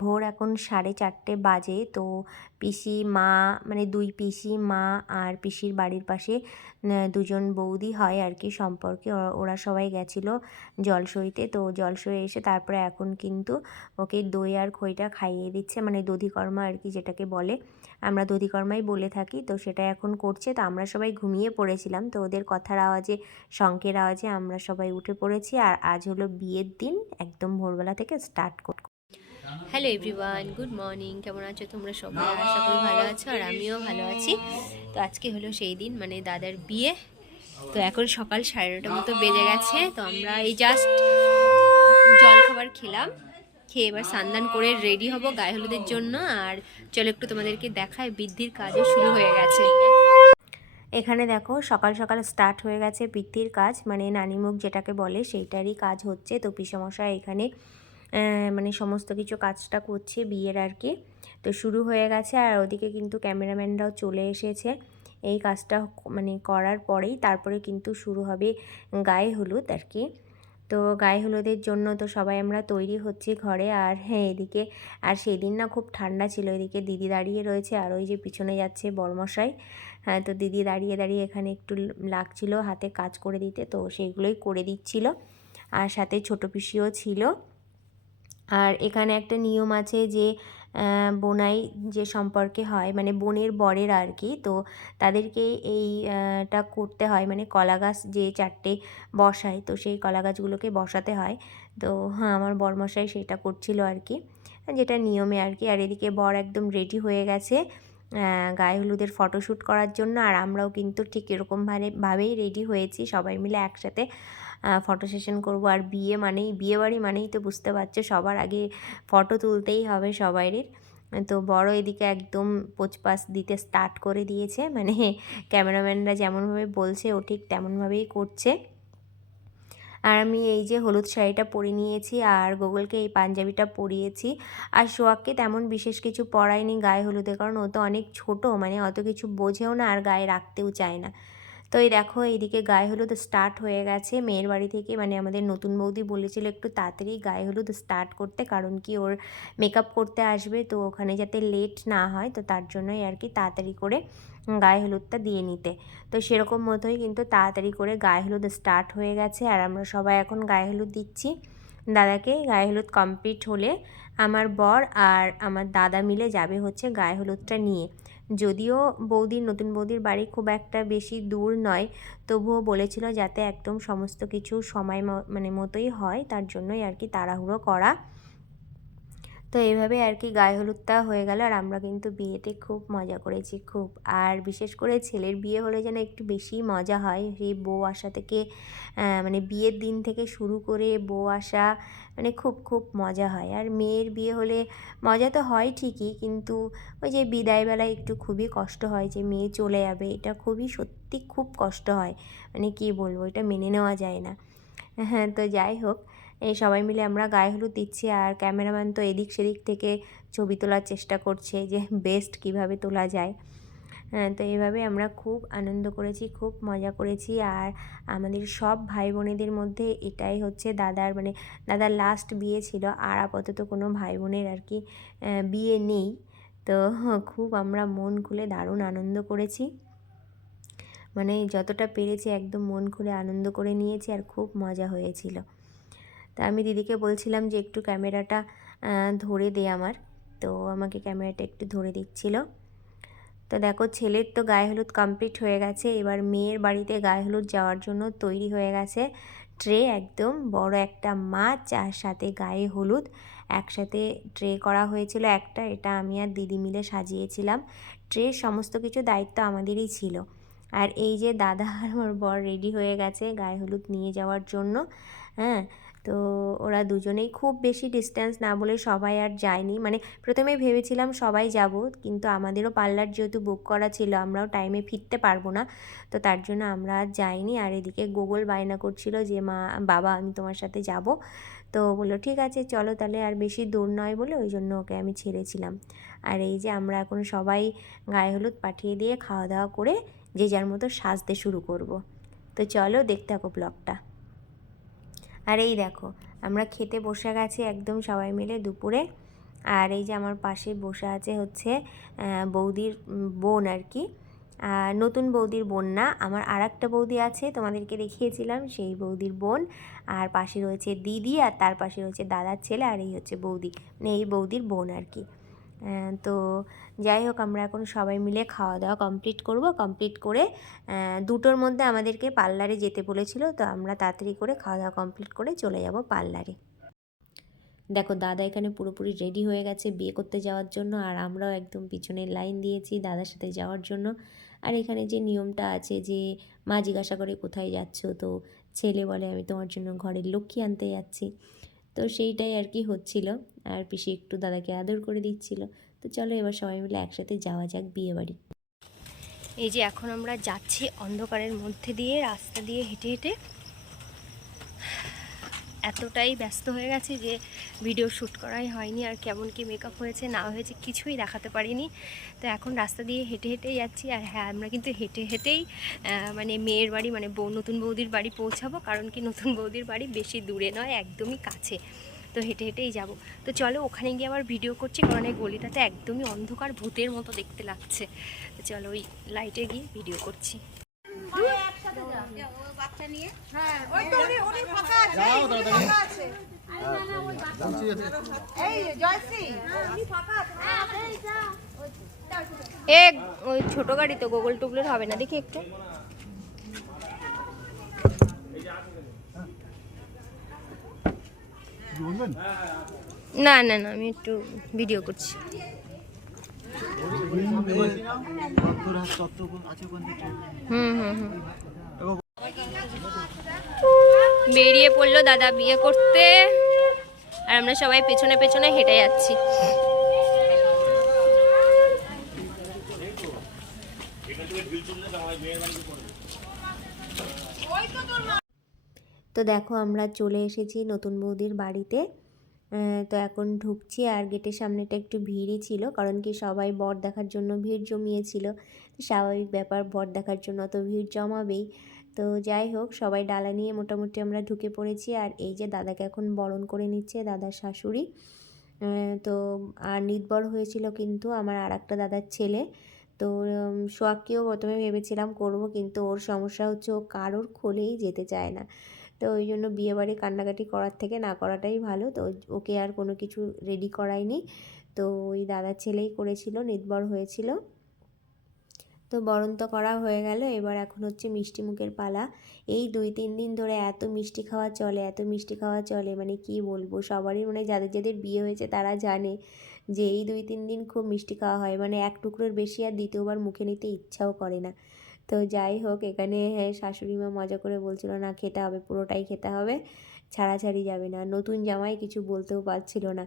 ভোর এখন 4:30 বাজে। তো পিসি মা মানে দুই পিসি মা আর পিসির বাড়ির পাশে দুজন বৌদি হয় আর কি সম্পর্কে, ওরা সবাই গেছিলো জলসইতে। তো জলসই এসে তারপরে এখন কিন্তু ওকে দই আর খইটা খাইয়ে দিচ্ছে, মানে দধিকর্মা আর কি যেটাকে বলে, আমরা দধিকর্মাই বলে থাকি। তো সেটা এখন করছে। তো আমরা সবাই ঘুমিয়ে পড়েছিলাম, তো ওদের কথার আওয়াজে শঙ্খের আওয়াজে আমরা সবাই উঠে পড়েছি। আর আজ হলো বিয়ের দিন, একদম ভোরবেলা থেকে স্টার্ট করব। Hello everyone, good morning. কেমন আছো তোমরা সবাই? আশা করি ভালো আছো, আর আমিও ভালো আছি। তো আজকে হলো সেই দিন, মানে দাদার বিয়ে। তো এখন সকাল 9:30 মতো বেজে গেছে। তো আমরা এই জাস্ট জল খাবার খেলাম, খেয়ে এবার স্নান করে রেডি হব গায়ে হলুদের জন্য। আর চলো একটু তোমাদেরকে দেখায়, বৃদ্ধির কাজও শুরু হয়ে গেছে। এখানে দেখো সকাল সকাল স্টার্ট হয়ে গেছে বৃদ্ধির কাজ, মানে নানিমুখ যেটাকে বলে সেইটারই কাজ হচ্ছে। তো পিসেমশাই এখানে মানে সমস্ত কিছু কাজটা করছে বিয়ের আর কি। তো শুরু হয়ে গেছে, আর ওদিকে কিন্তু ক্যামেরাম্যানরাও চলে এসেছে। এই কাজটা মানে করার পরেই তারপরে কিন্তু শুরু হবে গায়ে হলুদ আর কি। তো গায়ে হলুদের জন্য তো সবাই আমরা তৈরি হচ্ছি ঘরে। আর হ্যাঁ, এদিকে আর সেদিন না খুব ঠান্ডা ছিল। এদিকে দিদি দাঁড়িয়ে রয়েছে, আর ওই যে পিছনে যাচ্ছে বরমশাই। হ্যাঁ, তো দিদি দাঁড়িয়ে দাঁড়িয়ে এখানে একটু লাগছিল হাতে কাজ করে দিতে, তো সেইগুলোই করে দিচ্ছিল। আর সাথে ছোটো পিসিও ছিল। আর এখানে একটা নিয়ম আছে যে বোনাই যে সম্পর্কে হয়, মানে বোনের বরের আর কি, তো তাদেরকে এইটা করতে হয়, মানে কলা গাছ যে 4টে বসায়, তো সেই কলা গাছগুলোকে বসাতে হয়। তো হ্যাঁ, আমার বরমশাই সেটা করছিল আর কি, যেটা নিয়মে আর কি। আর এদিকে বর একদম রেডি হয়ে গেছে গায়ে হলুদের ফটোশ্যুট করার জন্য। আর আমরাও কিন্তু ঠিক এরকমভাবেই রেডি হয়েছি, সবাই মিলে একসাথে ফটো সেশন করবো। আর বিয়ে মানেই, বিয়েবাড়ি মানেই তো বুঝতে পারছো, সবার আগে ফটো তুলতেই হবে সবাইয়ের। তো বড় এদিকে একদম পোজপাস দিতে স্টার্ট করে দিয়েছে, মানে ক্যামেরাম্যানরা যেমনভাবে বলছে ও ঠিক তেমনভাবেই করছে। আর আমি এই যে হলুদ শাড়িটা পরে নিয়েছি, আর গোগলকে এই পাঞ্জাবিটা পরিয়েছি। আর সোহাগকে তেমন বিশেষ কিছু পরাইনি গায়ে হলুদে, কারণ ও তো অনেক ছোট, মানে অত কিছু বোঝেও না আর গায়ে রাখতেও চায় না। তো এই দেখো এইদিকে গায়ে হলুদ স্টার্ট হয়ে গেছে মেয়ের বাড়ি থেকে, মানে আমাদের নতুন বৌদি বলেছিল একটু তাড়াতাড়ি গায়ে হলুদ স্টার্ট করতে, কারণ কি ওর মেকআপ করতে আসবে, তো ওখানে যাতে লেট না হয়, তো তার জন্যই আর কি তাড়াতাড়ি করে গায়ে হলুদটা দিয়ে নিতে। তো সেরকম মতোই কিন্তু তাড়াতাড়ি করে গায়ে হলুদ স্টার্ট হয়ে গেছে। আর আমরা সবাই এখন গায়ে হলুদ দিচ্ছি দাদাকে। গায়ে হলুদ কমপ্লিট হলে আমার বর আর আমার দাদা মিলে যাবে হচ্ছে গায়ে হলুদটা নিয়ে। যদিও নতুন বৌদির বাড়ি খুব একটা বেশি দূর নয়, তবুও বলেছিল যাতে একদম সমস্ত কিছু সময় মানে মতোই হয়, তার জন্যই আর কি তাড়াহুড়ো করা। তো এইভাবে আর কি গায়ে হলুদটা হয়ে গেল। আর আমরা কিন্তু বিয়েতে খুব মজা করেছি, খুব। আর বিশেষ করে ছেলের বিয়ে হলে যেন একটু বেশি মজা হয়, সেই বউ আসা থেকে মানে বিয়ের দিন থেকে শুরু করে বউ আসা, মানে খুব খুব মজা হয়। আর মেয়ের বিয়ে হলে মজা তো হয় ঠিকই, কিন্তু ওই যে বিদায়বেলায় একটু খুবই কষ্ট হয় যে মেয়ে চলে যাবে, এটা খুবই সত্যি খুব কষ্ট হয়, মানে কী বলবো, এটা মেনে নেওয়া যায় না। হ্যাঁ, তো যাই হোক, এই সবাই মিলে আমরা গায়ে হলুদ দিচ্ছি। আর ক্যামেরাম্যান তো এদিক সেদিক থেকে ছবি তোলার চেষ্টা করছে যে বেস্ট কিভাবে তোলা যায়। হ্যাঁ, তো এইভাবে আমরা খুব আনন্দ করেছি, খুব মজা করেছি। আর আমাদের সব ভাই বোনেদের মধ্যে এটাই হচ্ছে দাদার, মানে দাদার লাস্ট বিয়ে ছিল। আর আপাতত কোনো ভাই বোনের আর কি বিয়ে নেই। তো খুব আমরা মন খুলে দারুণ আনন্দ করেছি, মানে যতটা পেরেছি একদম মন খুলে আনন্দ করে নিয়েছি, আর খুব মজা হয়েছিল। তা আমি দিদিকে বলছিলাম যে একটু ক্যামেরাটা ধরে দে আমার, তো আমাকে ক্যামেরাটা একটু ধরে দিচ্ছিল। তো দেখো ছেলের তো গায়ে হলুদ কমপ্লিট হয়ে গেছে, এবার মেয়ের বাড়িতে গায়ে হলুদ যাওয়ার জন্য তৈরি হয়ে গেছে। ট্রে একদম বড় একটা মাছ আর সাথে গায়ে হলুদ একসাথে ট্রে করা হয়েছিল একটা, এটা আমি আর দিদি মিলে সাজিয়েছিলাম। ট্রের সমস্ত কিছু দায়িত্ব আমাদেরই ছিল। আর এই যে দাদা আর আমার বর রেডি হয়ে গেছে গায়ে হলুদ নিয়ে যাওয়ার জন্য। হ্যাঁ, তো ওরা দুজনেই খুব বেশি ডিস্টেন্স না বলে সবাই আর যায়নি, মানে প্রথমে ভেবেছিলাম সবাই যাব, কিন্তু আমাদেরও পার্লার যেহেতু বুক করা ছিল, আমরাও টাইমে ফিরতে পারবো না, তো তার জন্য আমরা আর যাইনি। আর এদিকে গোগল বায়না করছিল যে বাবা আমি তোমার সাথে যাব, তো বললো ঠিক আছে চলো তাহলে, আর বেশি দূর নয় বলে ওই জন্য ওকে আমি ছেড়েছিলাম। আর এই যে আমরা এখন সবাই গায়ে হলুদ পাঠিয়ে দিয়ে খাওয়া দাওয়া করে যে যার মতো সাজতে শুরু করব। তো চলো দেখতে থাকো ব্লগটা। আর এই দেখো আমরা খেতে বসে গেছি একদম সবাই মিলে দুপুরে। আর এই যে আমার পাশে বসে আছে হচ্ছে বৌদির বোন আর কি, নতুন বৌদির বোন না, আমার আর একটা বৌদি আছে তোমাদেরকে দেখিয়েছিলাম, সেই বৌদির বোন। আর পাশে রয়েছে দিদি, আর তার পাশে রয়েছে দাদার ছেলে, আর এই হচ্ছে বৌদি, মানে এই বৌদির বোন আর কি। তো যাই হোক আমরা এখন সবাই মিলে খাওয়া দাওয়া কমপ্লিট করব। কমপ্লিট করে 2টোর মধ্যে আমাদেরকে পার্লারে যেতে বলেছিল, তো আমরা তাড়াতাড়ি করে খাওয়া দাওয়া কমপ্লিট করে চলে যাব পার্লারে। দেখো দাদা এখানে পুরোপুরি রেডি হয়ে গেছে বিয়ে করতে যাওয়ার জন্য, আর আমরাও একদম পিছনের লাইন দিয়েছি দাদার সাথে যাওয়ার জন্য। আর এখানে যে নিয়মটা আছে যে মা জিজ্ঞাসা করে কোথায় যাচ্ছ, তো ছেলে বলে আমি তোমার জন্য ঘরের লক্ষ্মী আনতে যাচ্ছি। তো সেইটাই আর কি হচ্ছিল, আর পিসি একটু দাদাকে আদর করে দিচ্ছিল। তো চলো এবার সবাই মিলে একসাথে যাওয়া যাক বিয়ে বাড়ি। এই যে এখন আমরা যাচ্ছি অন্ধকারের মধ্যে দিয়ে, রাস্তা দিয়ে হেঁটে হেঁটে। এতটাই ব্যস্ত হয়ে গেছে যে ভিডিও শ্যুট করাই হয়নি, আর কেমন কি মেকআপ হয়েছে না হয়েছে কিছুই দেখাতে পারিনি। তো এখন রাস্তা দিয়ে হেঁটে হেঁটেই যাচ্ছি। আর হ্যাঁ, আমরা কিন্তু হেঁটে হেঁটেই মানে মেয়ের বাড়ি মানে নতুন বৌদির বাড়ি পৌঁছাবো, কারণ কি নতুন বৌদির বাড়ি বেশি দূরে নয়, একদমই কাছে। তো হেঁটে হেঁটেই যাব। তো চলো ওখানে গিয়ে আবার ভিডিও করছি, কারণ এই গলিটাতে একদমই অন্ধকার, ভূতের মতো দেখতে লাগছে। তো চলো ওই লাইটে গিয়ে ভিডিও করছি। ওই ছোট গাড়ি তো গোগল টুগলের হবে না, দেখি একটু। না না না, আমি একটু ভিডিও করছি। হুম হুম হুম। বেরিয়ে পড়লো দাদা বিয়ে করতে, আর আমরা সবাই পেছনে পেছনে হেঁটে যাচ্ছি। তো দেখো আমরা চলে এসেছি নতুন বৌদির বাড়িতে। তো এখন ঢুকছি, আর গেটের সামনেটা একটু ভিড়ই ছিল, কারণ কি সবাই বর দেখার জন্য ভিড় জমিয়েছিল। স্বাভাবিক ব্যাপার, বর দেখার জন্য তো ভিড় জমাবেই। তো যাই হোক সবাই ডালা নিয়ে মোটামুটি আমরা ঢুকে পড়েছি। আর এই যে দাদাকে এখন বরণ করে নিচ্ছে দাদার শাশুড়ি। তো আর নির্ভর হয়েছিল কিন্তু আমার আর একটা দাদার ছেলে। তো সোহাগকেও প্রথমে ভেবেছিলাম করব, কিন্তু ওর সমস্যা হচ্ছে ও কারোর খোলেই যেতে চায় না। তো ওই জন্য বিয়েবাড়ি কান্নাকাটি করার থেকে না করাটাই ভালো। তো ওকে আর কোনো কিছু রেডি করায়নি, তো ওই দাদার ছেলেই করেছিল, নির্ভর হয়েছিল। তো বরণ তো করা হয়ে গেল, এবার এখন হচ্ছে মিষ্টি মুখের পালা। এই 2-3 দিন ধরে এত মিষ্টি খাওয়া চলে, এত মিষ্টি খাওয়া চলে, মানে কি বলবো, সবারই মানে যাদের যাদের বিয়ে হয়েছে তারা জানে যে এই 2-3 দিন খুব মিষ্টি খাওয়া হয়, মানে এক টুকরোর বেশি আর দ্বিতীয়বার মুখে নিতে ইচ্ছাও করে না। তো যাই হোক এখানে শাশুড়ি মা মজা করে বলছিল না খেতে হবে, পুরোটাই খেতে হবে, ছাড়াছাড়ি যাবে না। নতুন জামাই কিছু বলতেও পারছিল না।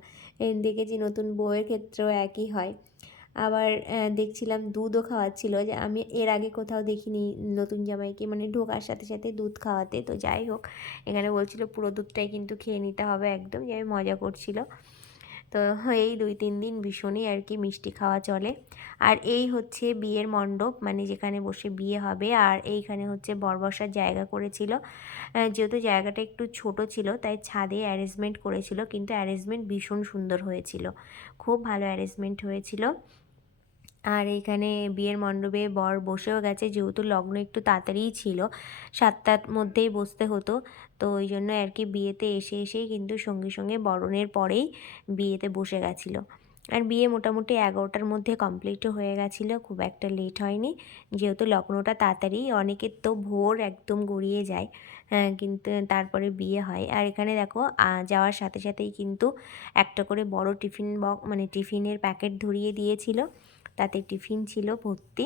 দেখেছি নতুন বউয়ের ক্ষেত্রেও একই হয়। আবার দেখছিলাম দুধও খাওয়াচ্ছিল, যে আমি এর আগে কোথাও দেখিনি নতুন জামাইকে মানে ঢোকার সাথে সাথে দুধ খাওয়াতে। তো যাই হোক এখানে বলছিল পুরো দুধটাই কিন্তু খেয়ে নিতে হবে একদম, যে আমি মজা করছিল। তো এই 2-3 দিন ভীষণই আর কি মিষ্টি খাওয়া চলে। আর এই হচ্ছে বিয়ের মণ্ডপ, মানে যেখানে বসে বিয়ে হবে। আর এইখানে হচ্ছে বর বসার জায়গা করেছিল। যেহেতু জায়গাটা একটু ছোট ছিল তাই ছাদে অ্যারেঞ্জমেন্ট করেছিল, কিন্তু অ্যারেঞ্জমেন্ট ভীষণ সুন্দর হয়েছিল, খুব ভালো অ্যারেঞ্জমেন্ট হয়েছিল। আর এইখানে বিয়ের মণ্ডপে বর বসেও গেছে, যেহেতু লগ্ন একটু তাড়াতাড়িই ছিল, 7টার মধ্যেই বসতে হতো। তো ওই জন্য আর কি বিয়েতে এসে এসেই কিন্তু সঙ্গে সঙ্গে বরণের পরেই বিয়েতে বসে গেছিলো। আর বিয়ে মোটামুটি 11টার মধ্যে কমপ্লিটও হয়ে গেছিলো, খুব একটা লেট হয়নি, যেহেতু লগ্নটা তাড়াতাড়ি, অনেকের তো ভোর একদম গড়িয়ে যায়। হ্যাঁ, কিন্তু তারপরে বিয়ে হয়। আর এখানে দেখো যাওয়ার সাথে সাথেই কিন্তু একটা করে বড় টিফিন বক্স মানে টিফিনের প্যাকেট ধরিয়ে দিয়েছিল, তাতে টিফিন ছিল ভর্তি।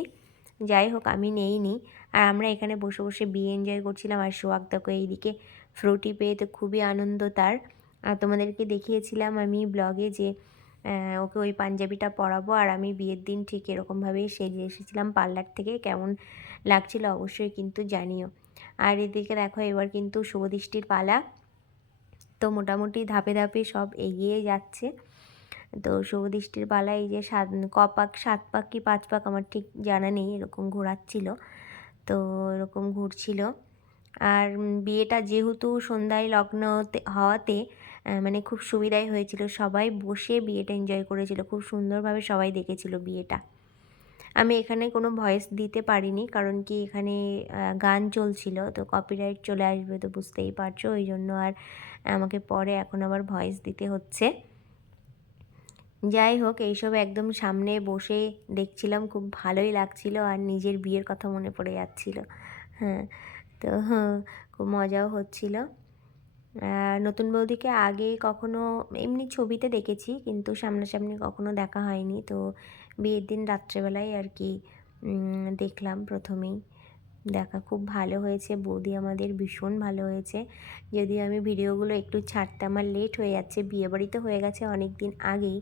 যাই হোক আমি নেইনি, আর আমরা এখানে বসে বসে বিয়ে এনজয় করছিলাম। আর সোহাগ দেখো এইদিকে ফ্রুটি পেয়ে তো খুবই আনন্দ তার। আর তোমাদেরকে দেখিয়েছিলাম আমি ব্লগে যে ওকে ওই পাঞ্জাবিটা পরাবো, আর আমি বিয়ের দিন ঠিক এরকমভাবেই সেজে এসেছিলাম পার্লার থেকে। কেমন লাগছিল অবশ্যই কিন্তু জানিও। আর এদিকে দেখো এবার কিন্তু শুভদৃষ্টির পালা, তো মোটামুটি ধাপে ধাপে সব এগিয়ে যাচ্ছে। তো শুভদৃষ্টির পালা এই যে 7 পাক কি 5 পাক আমার ঠিক জানা নেই, এরকম ঘোরাচ্ছিল, তো এরকম ঘুরছিল। আর বিয়েটা যেহেতু সন্ধ্যায় লগ্ন হওয়াতে মানে খুব সুবিধাই হয়েছিল, সবাই বসে বিয়েটা এনজয় করেছিল, খুব সুন্দরভাবে সবাই দেখেছিল বিয়েটা। আমি এখানে কোনো ভয়েস দিতে পারিনি, কারণ কি এখানে গান চলছিল, তো কপিরাইট চলে আসবে তো বুঝতেই পারছো, ওই জন্য আর আমাকে পরে এখন আবার ভয়েস দিতে হচ্ছে। যাই হোক, এইসব একদম সামনে বসে দেখছিলাম, খুব ভালোই লাগছিল আর নিজের বিয়ের কথা মনে পড়ে যাচ্ছিল। হ্যাঁ, তো খুব মজাও হচ্ছিল। নতুন বৌদিকে আগে কখনো এমনি ছবিতে দেখেছি, কিন্তু সামনাসামনি কখনো দেখা হয়নি। তো বিয়ের দিন রাত্রেবেলায় আর কি দেখলাম প্রথমেই। দেখা খুব ভালো হয়েছে, বৌদি আমাদের ভীষণ ভালো হয়েছে। যদিও আমি ভিডিওগুলো একটু ছাড়তে আমার লেট হয়ে যাচ্ছে, বিয়েবাড়ি তো হয়ে গেছে অনেক দিন আগেই,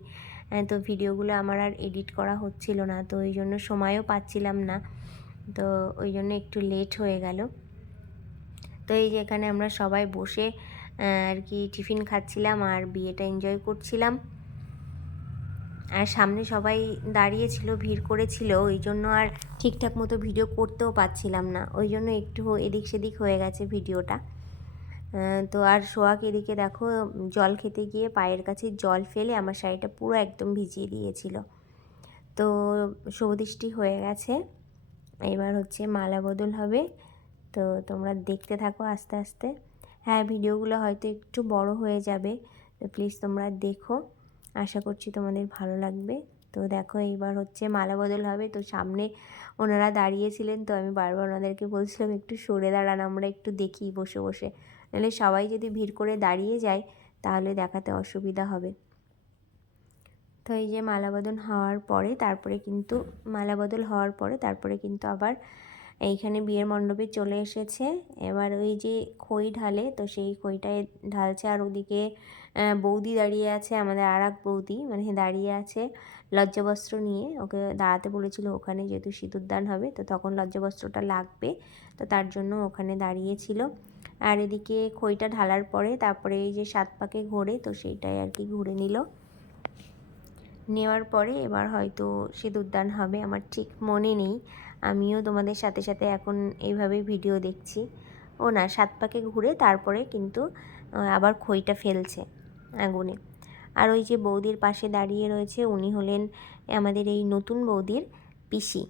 তো ভিডিওগুলো আমার আর এডিট করা হচ্ছিল না, তো ওই জন্য সময়ও পাচ্ছিলাম না, তো ওই জন্য একটু লেট হয়ে গেল। তো এই যে এখানে আমরা সবাই বসে আর কি টিফিন খাচ্ছিলাম আর বিয়েটা এনজয় করছিলাম। আর সামনে সবাই দাঁড়িয়েছিল, ভিড় করেছিল, ওই জন্য আর ঠিকঠাক মতো ভিডিও করতেও পারছিলাম না, ওই জন্য একটু এদিক সেদিক হয়ে গেছে ভিডিওটা। তো আর সোহাগ এদিকে দেখো জল খেতে গিয়ে পায়ের কাছে জল ফেলে আমার শাড়িটা পুরো একদম ভিজিয়ে দিয়েছিল। তো শুভদৃষ্টি হয়ে গেছে, এবার হচ্ছে মালা বদল হবে, তো তোমরা দেখতে থাকো আস্তে আস্তে। হ্যাঁ, ভিডিওগুলো হয়তো একটু বড় হয়ে যাবে, তো প্লিজ তোমরা দেখো, আশা করছি তোমাদের ভালো লাগবে। তো দেখো এইবার হচ্ছে মালা বদল হবে, তো সামনে ওনারা দাঁড়িয়েছিলেন, তো আমি বারবার ওনাদেরকে বলছিলাম একটু সরে দাঁড়ান, আমরা একটু দেখি বসে বসে, নাহলে সবাই যদি ভিড় করে দাঁড়িয়ে যায় তাহলে দেখাতে অসুবিধা হবে। তো এই যে মালা বদল হওয়ার পরে তারপরে কিন্তু আবার এইখানে বিয়ের মণ্ডপে চলে এসেছে। এবার ওই যে খই ঢালে, তো সেই খইটায় ঢালছে, আর ওদিকে বৌদি দাঁড়িয়ে আছে, আমাদের আর এক বৌদি মানে দাঁড়িয়ে আছে লজ্জাবস্ত্র নিয়ে, ওকে দাঁড়াতে বলেছিল ওখানে, যেহেতু সিঁদুরদান হবে তো তখন লজ্জাবস্ত্রটা লাগবে, তো তার জন্য ওখানে দাঁড়িয়েছিল। আর এদিকে খইটা ঢালার পরে তারপরে এই যে 7 পাকে ঘোরে, তো সেইটাই আর কি ঘুরে নেওয়ার পরে এবার হয়তো সিঁদুরদান হবে, আমার ঠিক মনে নেই, আমিও তোমাদের সাথে সাথে এখন এইভাবেই ভিডিও দেখছি। ও না, 7 পাকে ঘুরে তারপরে কিন্তু আবার খইটা ফেলছে আগুনে। আর ওই যে বৌদির পাশে দাঁড়িয়ে রয়েছে উনি হলেন আমাদের এই নতুন বৌদির পিসি।